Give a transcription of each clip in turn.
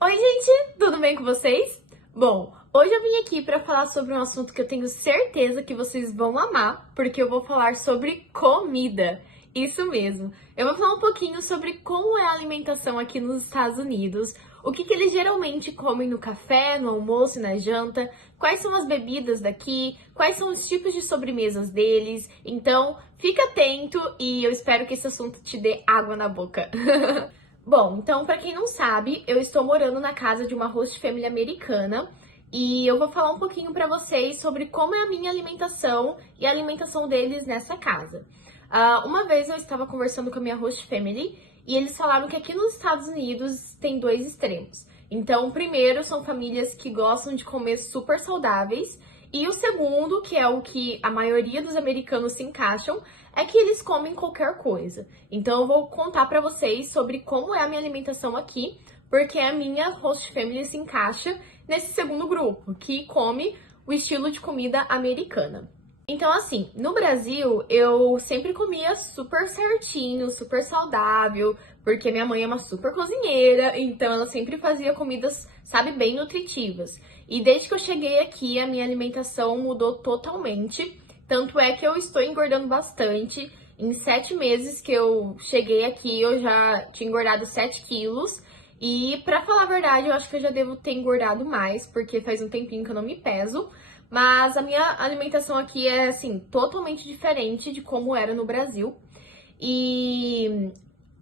Oi, gente, tudo bem com vocês? Bom, hoje eu vim aqui para falar sobre um assunto que eu tenho certeza que vocês vão amar, porque eu vou falar sobre comida. Isso mesmo. Eu vou falar um pouquinho sobre como é a alimentação aqui nos Estados Unidos, o que eles geralmente comem no café, no almoço e na janta, quais são as bebidas daqui, quais são os tipos de sobremesas deles. Então, fica atento e eu espero que esse assunto te dê água na boca. Bom, então, pra quem não sabe, eu estou morando na casa de uma host family americana e eu vou falar um pouquinho pra vocês sobre como é a minha alimentação e a alimentação deles nessa casa. Uma vez eu estava conversando com a minha host family e eles falaram que aqui nos Estados Unidos tem dois extremos. Então, o primeiro são famílias que gostam de comer super saudáveis e o segundo, que é o que a maioria dos americanos se encaixam, é que eles comem qualquer coisa. Então eu vou contar pra vocês sobre como é a minha alimentação aqui, porque a minha host family se encaixa nesse segundo grupo, que come o estilo de comida americana. Então, assim, no Brasil, eu sempre comia super certinho, super saudável, porque minha mãe é uma super cozinheira, então ela sempre fazia comidas, sabe, bem nutritivas. E desde que eu cheguei aqui, a minha alimentação mudou totalmente. Tanto é que eu estou engordando bastante. Em 7 meses que eu cheguei aqui, eu já tinha engordado 7 quilos. E pra falar a verdade, eu acho que eu já devo ter engordado mais, porque faz um tempinho que eu não me peso. Mas a minha alimentação aqui é, assim, totalmente diferente de como era no Brasil. E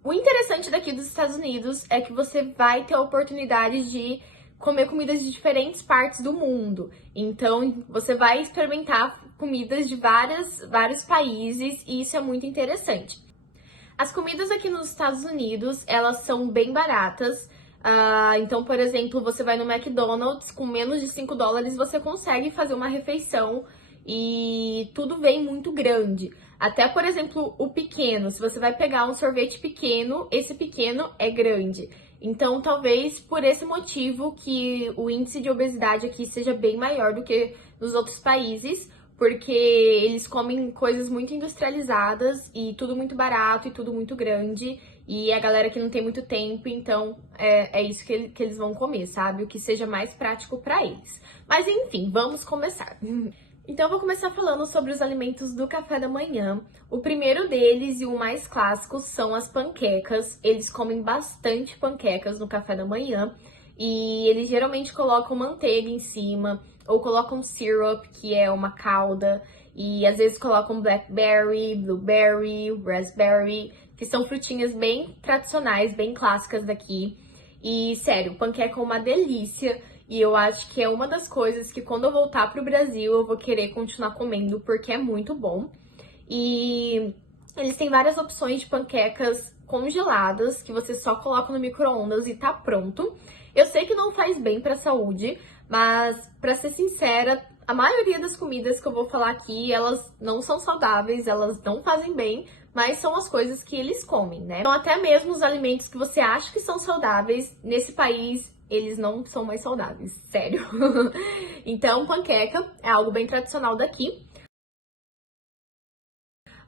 o interessante daqui dos Estados Unidos é que você vai ter a oportunidade de comer comidas de diferentes partes do mundo. Então, você vai experimentar comidas de vários países e isso é muito interessante. As comidas aqui nos Estados Unidos, elas são bem baratas. Então, por exemplo, você vai no McDonald's, com menos de $5, você consegue fazer uma refeição e tudo vem muito grande. Até, por exemplo, o pequeno. Se você vai pegar um sorvete pequeno, esse pequeno é grande. Então, talvez por esse motivo que o índice de obesidade aqui seja bem maior do que nos outros países, porque eles comem coisas muito industrializadas e tudo muito barato e tudo muito grande. E a galera que não tem muito tempo, então é isso que eles vão comer, sabe? O que seja mais prático pra eles. Mas enfim, vamos começar. Então, eu vou começar falando sobre os alimentos do café da manhã. O primeiro deles e o mais clássico são as panquecas. Eles comem bastante panquecas no café da manhã e eles geralmente colocam manteiga em cima ou colocam syrup, que é uma calda, e às vezes colocam blackberry, blueberry, raspberry, que são frutinhas bem tradicionais, bem clássicas daqui. E sério, panqueca é uma delícia. E eu acho que é uma das coisas que quando eu voltar pro Brasil eu vou querer continuar comendo porque é muito bom. E eles têm várias opções de panquecas congeladas que você só coloca no micro-ondas e tá pronto. Eu sei que não faz bem pra saúde, mas pra ser sincera, a maioria das comidas que eu vou falar aqui, elas não são saudáveis, elas não fazem bem, mas são as coisas que eles comem, né? Então até mesmo os alimentos que você acha que são saudáveis, nesse país eles não são mais saudáveis, sério. Então, panqueca é algo bem tradicional daqui.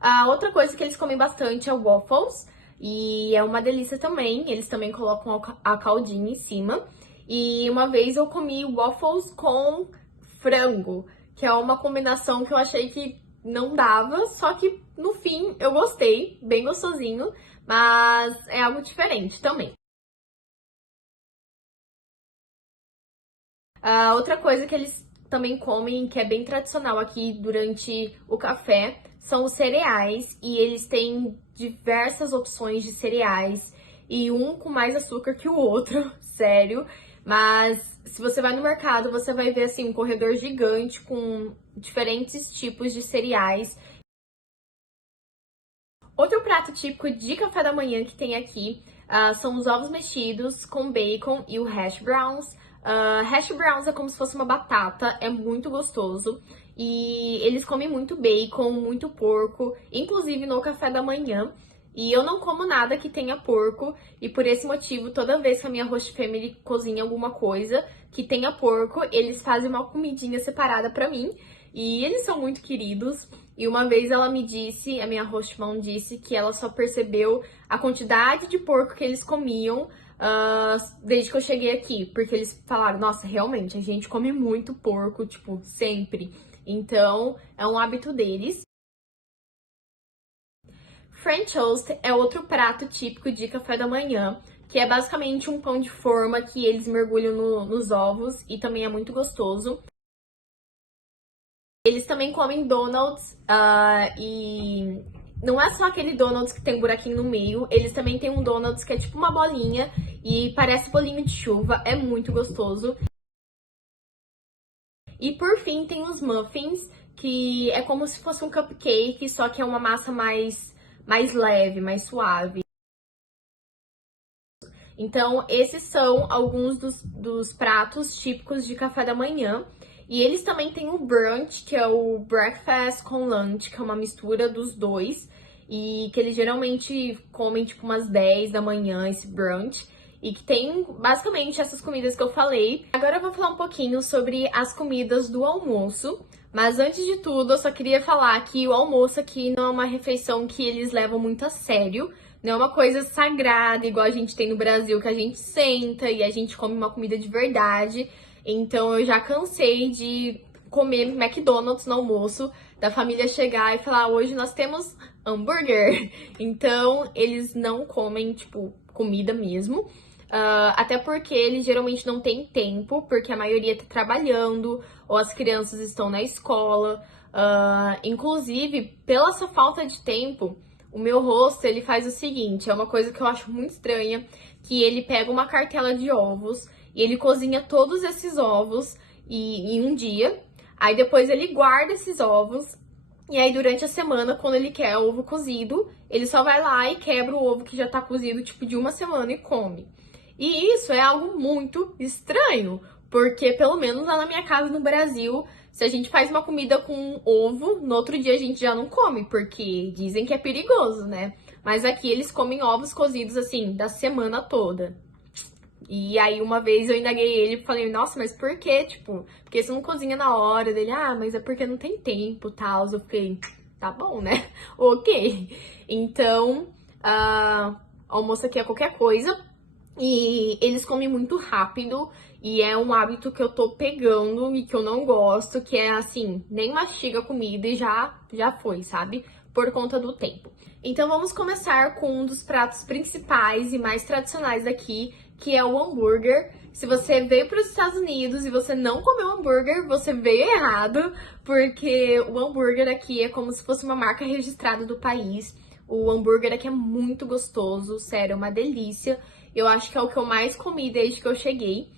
A outra coisa que eles comem bastante é o waffles, e é uma delícia também. Eles também colocam a caldinha em cima. E uma vez eu comi waffles com frango, que é uma combinação que eu achei que não dava, só que no fim eu gostei, bem gostosinho, mas é algo diferente também. Outra coisa que eles também comem, que é bem tradicional aqui durante o café, são os cereais. E eles têm diversas opções de cereais. E um com mais açúcar que o outro, sério. Mas se você vai no mercado, você vai ver assim um corredor gigante com diferentes tipos de cereais. Outro prato típico de café da manhã que tem aqui são os ovos mexidos com bacon e o hash browns. Hash browns é como se fosse uma batata, é muito gostoso. E eles comem muito bacon, muito porco, inclusive no café da manhã. E eu não como nada que tenha porco, e por esse motivo, toda vez que a minha host family cozinha alguma coisa que tenha porco, eles fazem uma comidinha separada pra mim. E eles são muito queridos. E uma vez ela me disse, a minha host mom disse que ela só percebeu a quantidade de porco que eles comiam desde que eu cheguei aqui, porque eles falaram, nossa, realmente, a gente come muito porco, tipo, sempre. Então, é um hábito deles. French toast é outro prato típico de café da manhã, que é basicamente um pão de forma que eles mergulham nos ovos e também é muito gostoso. Eles também comem donuts e não é só aquele donuts que tem um buraquinho no meio, eles também têm um donuts que é tipo uma bolinha e parece bolinho de chuva, é muito gostoso. E por fim tem os muffins, que é como se fosse um cupcake, só que é uma massa mais leve, mais suave. Então, esses são alguns dos pratos típicos de café da manhã. E eles também têm o brunch, que é o breakfast com lunch, que é uma mistura dos dois. E que eles geralmente comem tipo umas 10 da manhã, esse brunch. E que tem basicamente essas comidas que eu falei. Agora eu vou falar um pouquinho sobre as comidas do almoço. Mas antes de tudo, eu só queria falar que o almoço aqui não é uma refeição que eles levam muito a sério. Não é uma coisa sagrada, igual a gente tem no Brasil, que a gente senta e a gente come uma comida de verdade. Então eu já cansei de comer McDonald's no almoço, da família chegar e falar, hoje nós temos hambúrguer. Então eles não comem, tipo, comida mesmo. Até porque eles geralmente não têm tempo, porque a maioria tá trabalhando, ou as crianças estão na escola. Inclusive, pela essa falta de tempo, o meu rosto, ele faz o seguinte, é uma coisa que eu acho muito estranha, que ele pega uma cartela de ovos e ele cozinha todos esses ovos em um dia, aí depois ele guarda esses ovos, e aí durante a semana, quando ele quer ovo cozido, ele só vai lá e quebra o ovo que já tá cozido, tipo, de uma semana e come. E isso é algo muito estranho, porque pelo menos lá na minha casa no Brasil, se a gente faz uma comida com ovo, no outro dia a gente já não come, porque dizem que é perigoso, né? Mas aqui eles comem ovos cozidos assim, da semana toda. E aí uma vez eu indaguei ele e falei, nossa, mas por quê? Tipo, porque você não cozinha na hora dele, mas é porque não tem tempo, tal. Eu fiquei, tá bom, né? Ok. Então, almoço aqui é qualquer coisa. E eles comem muito rápido e é um hábito que eu tô pegando e que eu não gosto, que é assim, nem mastiga a comida e já foi, sabe? Por conta do tempo. Então vamos começar com um dos pratos principais e mais tradicionais aqui, que é o hambúrguer. Se você veio para os Estados Unidos e você não comeu hambúrguer, você veio errado, porque o hambúrguer aqui é como se fosse uma marca registrada do país. O hambúrguer aqui é muito gostoso, sério, é uma delícia. Eu acho que é o que eu mais comi desde que eu cheguei.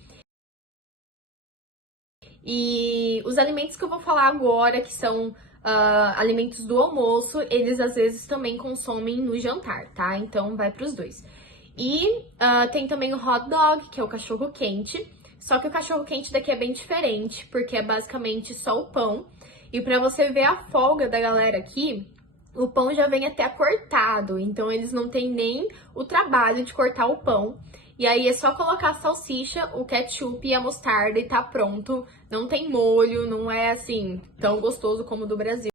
E os alimentos que eu vou falar agora, que são alimentos do almoço, eles às vezes também consomem no jantar, tá? Então vai para os dois. E tem também o hot dog, que é o cachorro quente. Só que o cachorro quente daqui é bem diferente, porque é basicamente só o pão. E para você ver a folga da galera aqui, o pão já vem até cortado, então eles não têm nem o trabalho de cortar o pão. E aí é só colocar a salsicha, o ketchup e a mostarda e tá pronto. Não tem molho, não é assim tão gostoso como o do Brasil.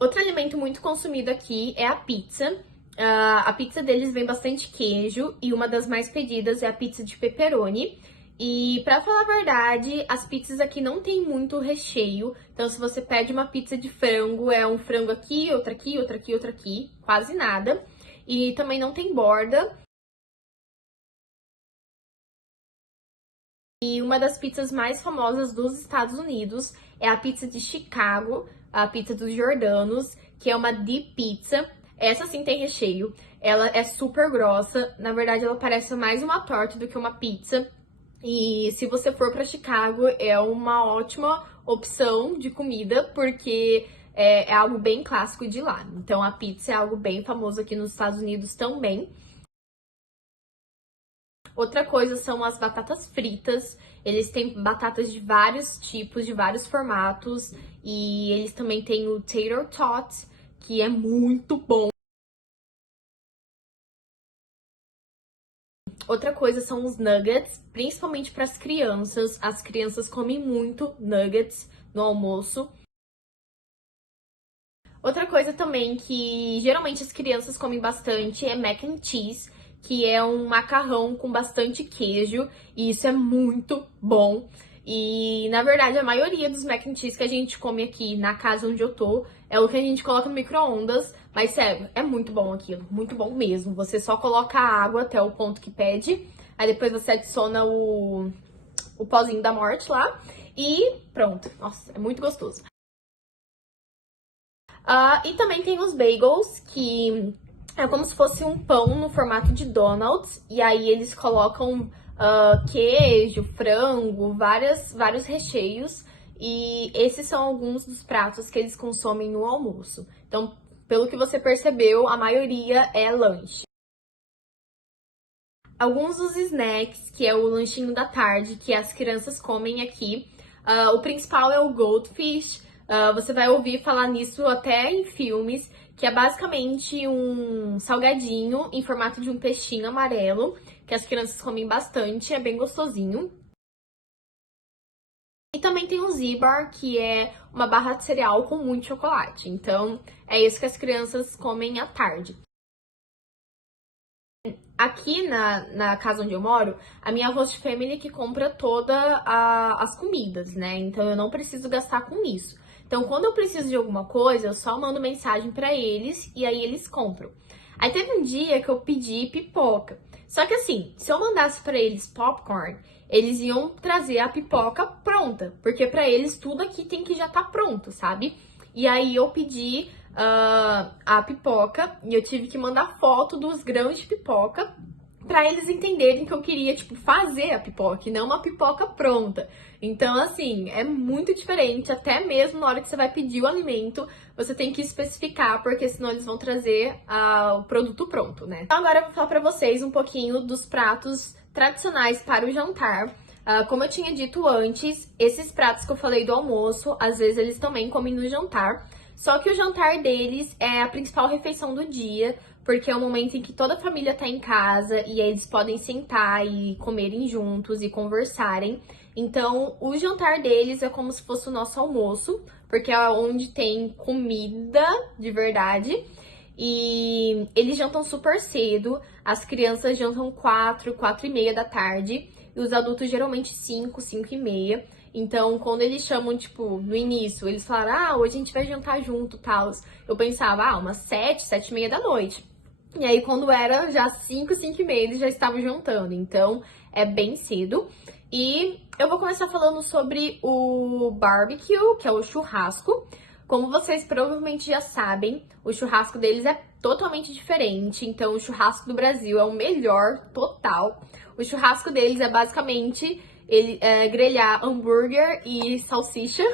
Outro alimento muito consumido aqui é a pizza. A pizza deles vem bastante queijo e uma das mais pedidas é a pizza de pepperoni. E pra falar a verdade, as pizzas aqui não tem muito recheio. Então, se você pede uma pizza de frango, é um frango aqui, outra aqui, outra aqui, outra aqui, quase nada. E também não tem borda. E uma das pizzas mais famosas dos Estados Unidos é a pizza de Chicago, a pizza dos Jordanos, que é uma deep pizza. Essa sim tem recheio. Ela é super grossa. Na verdade, ela parece mais uma torta do que uma pizza. E se você for para Chicago, é uma ótima opção de comida, porque é algo bem clássico de lá. Então, a pizza é algo bem famoso aqui nos Estados Unidos também. Outra coisa são as batatas fritas. Eles têm batatas de vários tipos, de vários formatos. E eles também têm o tater tot, que é muito bom. Outra coisa são os nuggets, principalmente para as crianças. As crianças comem muito nuggets no almoço. Outra coisa também que geralmente as crianças comem bastante é mac and cheese, que é um macarrão com bastante queijo, e isso é muito bom. E, na verdade, a maioria dos mac and cheese que a gente come aqui na casa onde eu tô é o que a gente coloca no micro-ondas. Mas, sério, é muito bom aquilo, muito bom mesmo. Você só coloca a água até o ponto que pede, aí depois você adiciona o pozinho da morte lá e pronto. Nossa, é muito gostoso. E também tem os bagels, que é como se fosse um pão no formato de Donald's. E aí eles colocam queijo, frango, vários recheios. E esses são alguns dos pratos que eles consomem no almoço. Então, pelo que você percebeu, a maioria é lanche. Alguns dos snacks, que é o lanchinho da tarde, que as crianças comem aqui. O principal é o Goldfish. Você vai ouvir falar nisso até em filmes, que é basicamente um salgadinho em formato de um peixinho amarelo, que as crianças comem bastante, é bem gostosinho. E também tem o Z-Bar, que é uma barra de cereal com muito chocolate. Então, é isso que as crianças comem à tarde. Aqui na casa onde eu moro, a minha host family que compra as comidas, né? Então eu não preciso gastar com isso. Então quando eu preciso de alguma coisa, eu só mando mensagem pra eles e aí eles compram. Aí teve um dia que eu pedi pipoca. Só que assim, se eu mandasse pra eles popcorn, eles iam trazer a pipoca pronta, porque pra eles tudo aqui tem que já tá pronto, sabe? E aí eu pedi a pipoca e eu tive que mandar foto dos grãos de pipoca pra eles entenderem que eu queria, tipo, fazer a pipoca e não uma pipoca pronta. Então, assim, é muito diferente, até mesmo na hora que você vai pedir o alimento, você tem que especificar, porque senão eles vão trazer o produto pronto, né? Então agora eu vou falar pra vocês um pouquinho dos pratos tradicionais para o jantar. Como eu tinha dito antes, esses pratos que eu falei do almoço, às vezes eles também comem no jantar. Só que o jantar deles é a principal refeição do dia, porque é o momento em que toda a família tá em casa e aí eles podem sentar e comerem juntos e conversarem. Então, o jantar deles é como se fosse o nosso almoço, porque é onde tem comida de verdade. E eles jantam super cedo, as crianças jantam 4 e meia da tarde, e os adultos geralmente 5 e meia. Então, quando eles chamam, tipo, no início, eles falaram, hoje a gente vai jantar junto, tal. Eu pensava, umas 7 e meia da noite. E aí, quando era já 5 e meia, eles já estavam jantando. Então, é bem cedo. E eu vou começar falando sobre o barbecue, que é o churrasco. Como vocês provavelmente já sabem, o churrasco deles é totalmente diferente. Então, o churrasco do Brasil é o melhor total. O churrasco deles é basicamente grelhar hambúrguer e salsicha.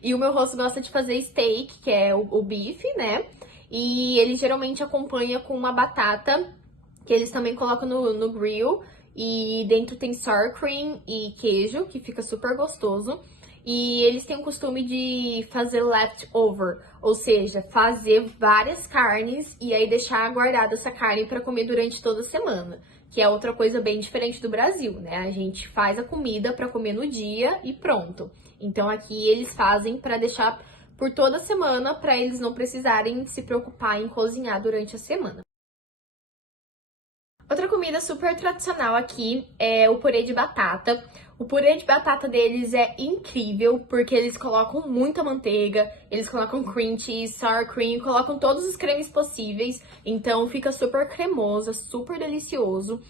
E o meu rosto gosta de fazer steak, que é o bife, né? E ele geralmente acompanha com uma batata, que eles também colocam no grill. E dentro tem sour cream e queijo, que fica super gostoso. E eles têm o costume de fazer leftover, ou seja, fazer várias carnes e aí deixar guardada essa carne para comer durante toda a semana, que é outra coisa bem diferente do Brasil, né? A gente faz a comida para comer no dia e pronto. Então aqui eles fazem para deixar por toda a semana para eles não precisarem se preocupar em cozinhar durante a semana. Outra comida super tradicional aqui é o purê de batata. O purê de batata deles é incrível, porque eles colocam muita manteiga, eles colocam cream cheese, sour cream, colocam todos os cremes possíveis, então fica super cremoso, super delicioso.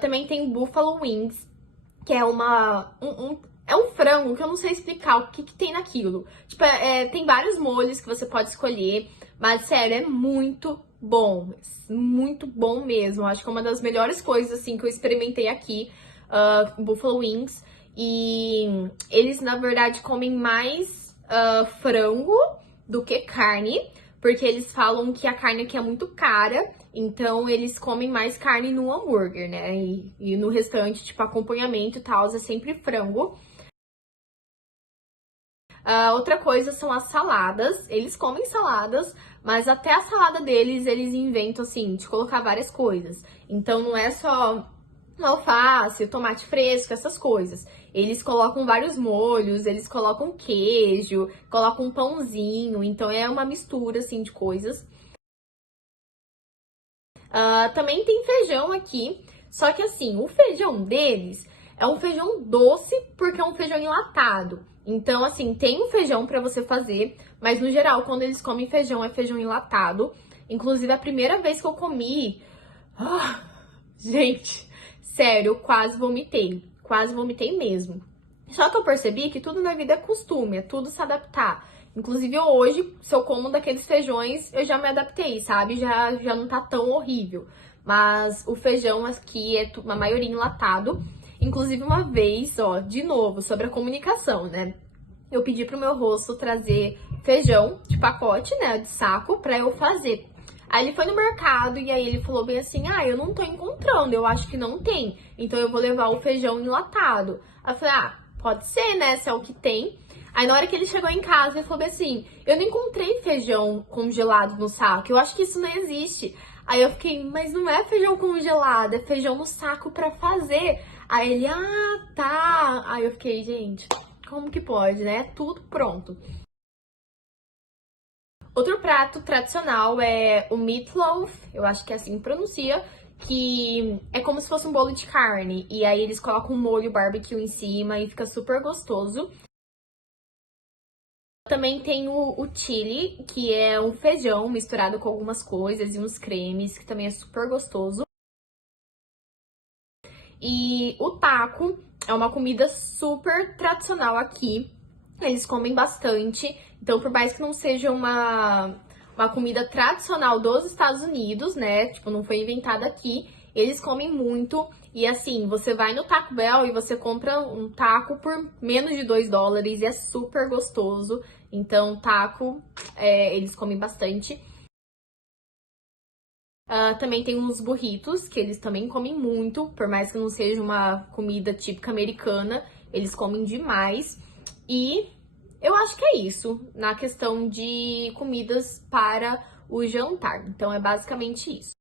Também tem Buffalo Wings, que é é um frango que eu não sei explicar o que tem naquilo. Tipo, tem vários molhos que você pode escolher, mas sério, é muito bom mesmo. Acho que é uma das melhores coisas assim que eu experimentei aqui, Buffalo Wings. E eles, na verdade, comem mais frango do que carne, porque eles falam que a carne aqui é muito cara, então eles comem mais carne no hambúrguer, né? E no restante, tipo, acompanhamento e tal, é sempre frango. Outra coisa são as saladas. Eles comem saladas, mas até a salada deles, eles inventam, assim, de colocar várias coisas. Então, não é só alface, tomate fresco, essas coisas. Eles colocam vários molhos, eles colocam queijo, colocam um pãozinho. Então, é uma mistura, assim, de coisas. Também tem feijão aqui, só que assim, o feijão deles é um feijão doce porque é um feijão enlatado. Então, assim, tem um feijão pra você fazer, mas no geral, quando eles comem feijão, é feijão enlatado. Inclusive, a primeira vez que eu comi, ah, gente, sério, eu quase vomitei mesmo. Só que eu percebi que tudo na vida é costume, é tudo se adaptar. Inclusive hoje, se eu como daqueles feijões, eu já me adaptei, sabe? Já não tá tão horrível. Mas o feijão aqui é uma maioria enlatado. Inclusive uma vez, ó, de novo, sobre a comunicação, né? Eu pedi pro meu rosto trazer feijão de pacote, né, de saco, pra eu fazer. Aí ele foi no mercado e aí ele falou bem assim: ah, eu não tô encontrando, eu acho que não tem. Então eu vou levar o feijão enlatado. Aí eu falei: ah, pode ser, né, se é o que tem. Aí na hora que ele chegou em casa, ele falou bem assim: eu não encontrei feijão congelado no saco, eu acho que isso não existe. Aí eu fiquei: mas não é feijão congelado, é feijão no saco pra fazer. Aí ele: ah, tá. Aí eu fiquei: gente, como que pode, né? Tudo pronto. Outro prato tradicional é o meatloaf, eu acho que é assim que pronuncia, que é como se fosse um bolo de carne. E aí eles colocam um molho barbecue em cima e fica super gostoso. Também tem o chili, que é um feijão misturado com algumas coisas e uns cremes, que também é super gostoso. E o taco é uma comida super tradicional aqui. Eles comem bastante. Então, por mais que não seja uma comida tradicional dos Estados Unidos, né? Tipo, não foi inventada aqui, eles comem muito. E assim, você vai no Taco Bell e você compra um taco por menos de US$ 2 e é super gostoso. Então, taco, eles comem bastante. Também tem uns burritos, que eles também comem muito, por mais que não seja uma comida típica americana, eles comem demais. E eu acho que é isso na questão de comidas para o jantar. Então é basicamente isso.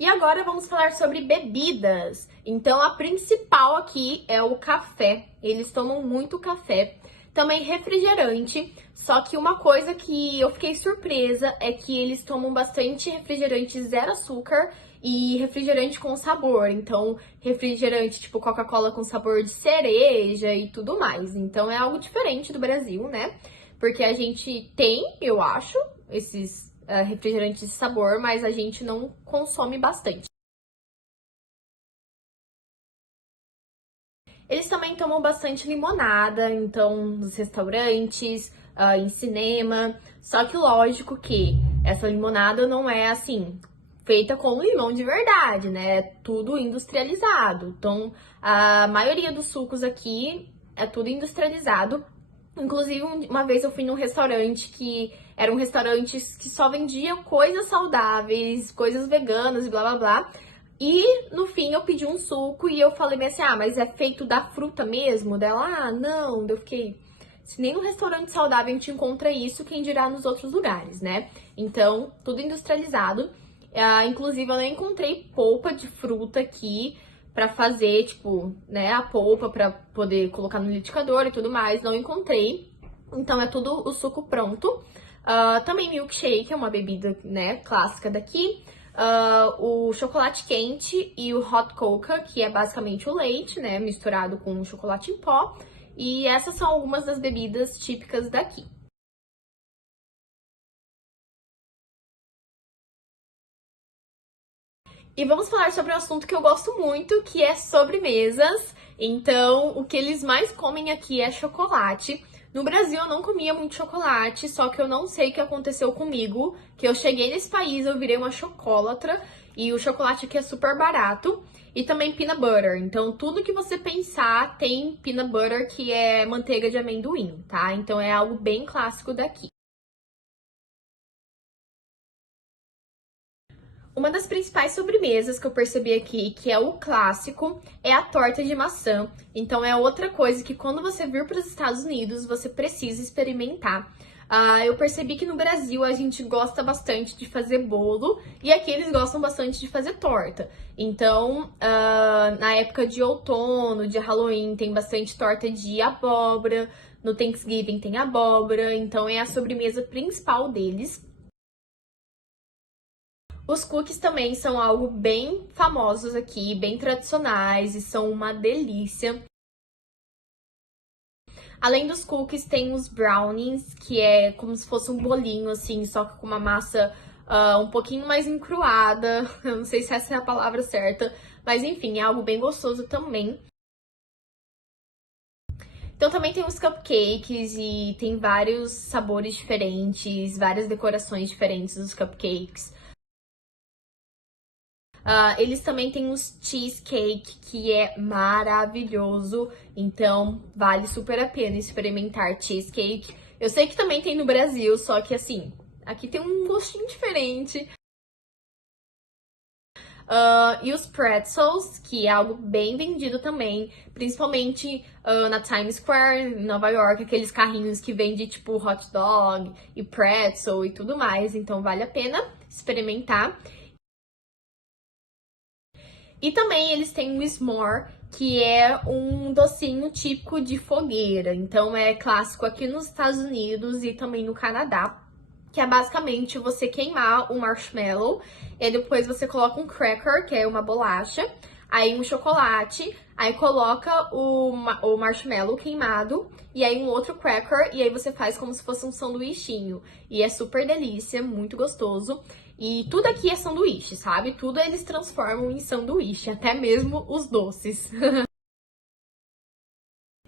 E agora vamos falar sobre bebidas. Então a principal aqui é o café. Eles tomam muito café. Também refrigerante. Só que uma coisa que eu fiquei surpresa é que eles tomam bastante refrigerante zero açúcar e refrigerante com sabor. Então, refrigerante tipo Coca-Cola com sabor de cereja e tudo mais. Então é algo diferente do Brasil, né? Porque a gente tem, eu acho, esses refrigerantes de sabor, mas a gente não consome bastante. Eles também tomam bastante limonada, então, nos restaurantes, em cinema. Só que lógico que essa limonada não é assim, feita com limão de verdade, né? É tudo industrializado. Então, a maioria dos sucos aqui é tudo industrializado. Inclusive, uma vez eu fui num restaurante que era um restaurante que só vendia coisas saudáveis, coisas veganas e blá blá blá. E no fim eu pedi um suco e eu falei bem assim: ah, mas é feito da fruta mesmo? Dela: ah, não. Daí eu fiquei: se nem no restaurante saudável a gente encontra isso, quem dirá nos outros lugares, né? Então, tudo industrializado. Inclusive, eu não encontrei polpa de fruta aqui pra fazer, tipo, né, a polpa pra poder colocar no liquidificador e tudo mais. Não encontrei. Então, é tudo o suco pronto. Também milkshake é uma bebida, né, clássica daqui. O chocolate quente e o hot cocoa, que é basicamente o leite, né, misturado com chocolate em pó. E essas são algumas das bebidas típicas daqui. E vamos falar sobre um assunto que eu gosto muito, que é sobremesas. Então, o que eles mais comem aqui é chocolate. No Brasil eu não comia muito chocolate, só que eu não sei o que aconteceu comigo, que eu cheguei nesse país, eu virei uma chocolatra e o chocolate aqui é super barato. E também peanut butter. Então, tudo que você pensar tem peanut butter, que é manteiga de amendoim, tá? Então, é algo bem clássico daqui. Uma das principais sobremesas que eu percebi aqui, que é o clássico, é a torta de maçã. Então é outra coisa que quando você vir para os Estados Unidos, você precisa experimentar. Eu percebi que no Brasil a gente gosta bastante de fazer bolo e aqui eles gostam bastante de fazer torta. Então, na época de outono, de Halloween, tem bastante torta de abóbora. No Thanksgiving tem abóbora. Então é a sobremesa principal deles. Os cookies também são algo bem famosos aqui, bem tradicionais e são uma delícia. Além dos cookies, tem os brownies, que é como se fosse um bolinho, assim, só que com uma massa um pouquinho mais encruada. Eu não sei se essa é a palavra certa, mas enfim, é algo bem gostoso também. Então também tem os cupcakes e tem vários sabores diferentes, várias decorações diferentes dos cupcakes. Eles também têm os cheesecake, que é maravilhoso, então vale super a pena experimentar cheesecake. Eu sei que também tem no Brasil, só que assim, aqui tem um gostinho diferente. E os pretzels, que é algo bem vendido também, principalmente na Times Square, em Nova York, aqueles carrinhos que vendem tipo hot dog e pretzel e tudo mais, então vale a pena experimentar. E também eles têm o s'more, que é um docinho típico de fogueira. Então é clássico aqui nos Estados Unidos e também no Canadá, que é basicamente você queimar um marshmallow e depois você coloca um cracker, que é uma bolacha, aí um chocolate, aí coloca o marshmallow queimado e aí um outro cracker e aí você faz como se fosse um sanduichinho. E é super delícia, muito gostoso. E tudo aqui é sanduíche, sabe? Tudo eles transformam em sanduíche, até mesmo os doces.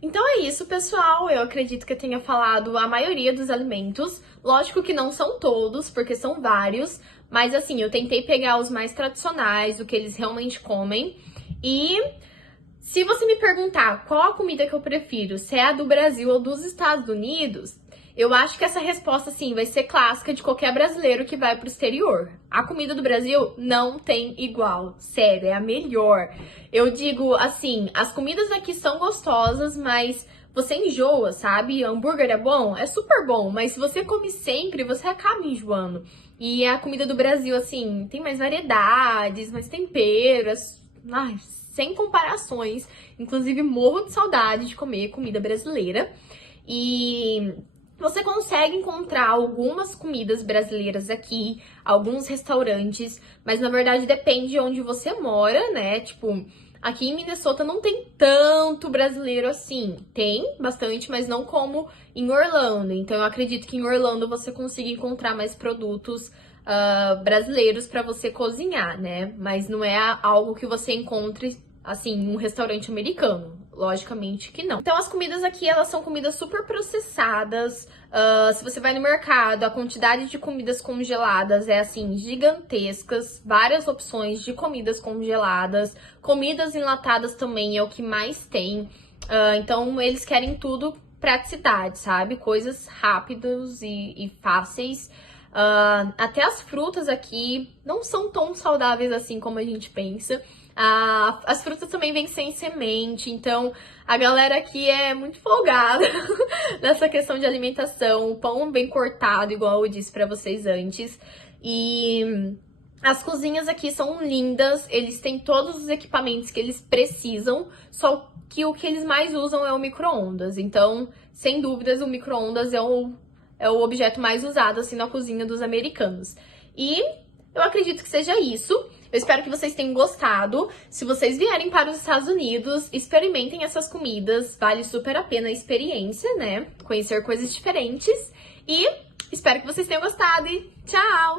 Então é isso, pessoal. Eu acredito que eu tenha falado a maioria dos alimentos. Lógico que não são todos, porque são vários. Mas assim, eu tentei pegar os mais tradicionais, o que eles realmente comem. E se você me perguntar qual a comida que eu prefiro, se é a do Brasil ou dos Estados Unidos, eu acho que essa resposta, assim, vai ser clássica de qualquer brasileiro que vai pro exterior. A comida do Brasil não tem igual. Sério, é a melhor. Eu digo, assim, as comidas aqui são gostosas, mas você enjoa, sabe? Hambúrguer é bom? É super bom, mas se você come sempre, você acaba enjoando. E a comida do Brasil, assim, tem mais variedades, mais temperos. Ai, sem comparações. Inclusive, morro de saudade de comer comida brasileira. E você consegue encontrar algumas comidas brasileiras aqui, alguns restaurantes, mas na verdade depende de onde você mora, né? Tipo, aqui em Minnesota não tem tanto brasileiro assim. Tem bastante, mas não como em Orlando. Então eu acredito que em Orlando você consiga encontrar mais produtos brasileiros para você cozinhar, né? Mas não é algo que você encontre assim em um restaurante americano. Logicamente que não. Então as comidas aqui, elas são comidas super processadas. Se você vai no mercado, a quantidade de comidas congeladas é assim, gigantescas. Várias opções de comidas congeladas. Comidas enlatadas também é o que mais tem. Então eles querem tudo praticidade, sabe? Coisas rápidas e fáceis. Até as frutas aqui não são tão saudáveis assim como a gente pensa. As frutas também vêm sem semente, então a galera aqui é muito folgada nessa questão de alimentação. O pão bem cortado, igual eu disse pra vocês antes. E as cozinhas aqui são lindas, eles têm todos os equipamentos que eles precisam, só que o que eles mais usam é o micro-ondas. Então, sem dúvidas, o micro-ondas é o objeto mais usado assim na cozinha dos americanos. E eu acredito que seja isso. Eu espero que vocês tenham gostado. Se vocês vierem para os Estados Unidos, experimentem essas comidas. Vale super a pena a experiência, né? Conhecer coisas diferentes. E espero que vocês tenham gostado e tchau!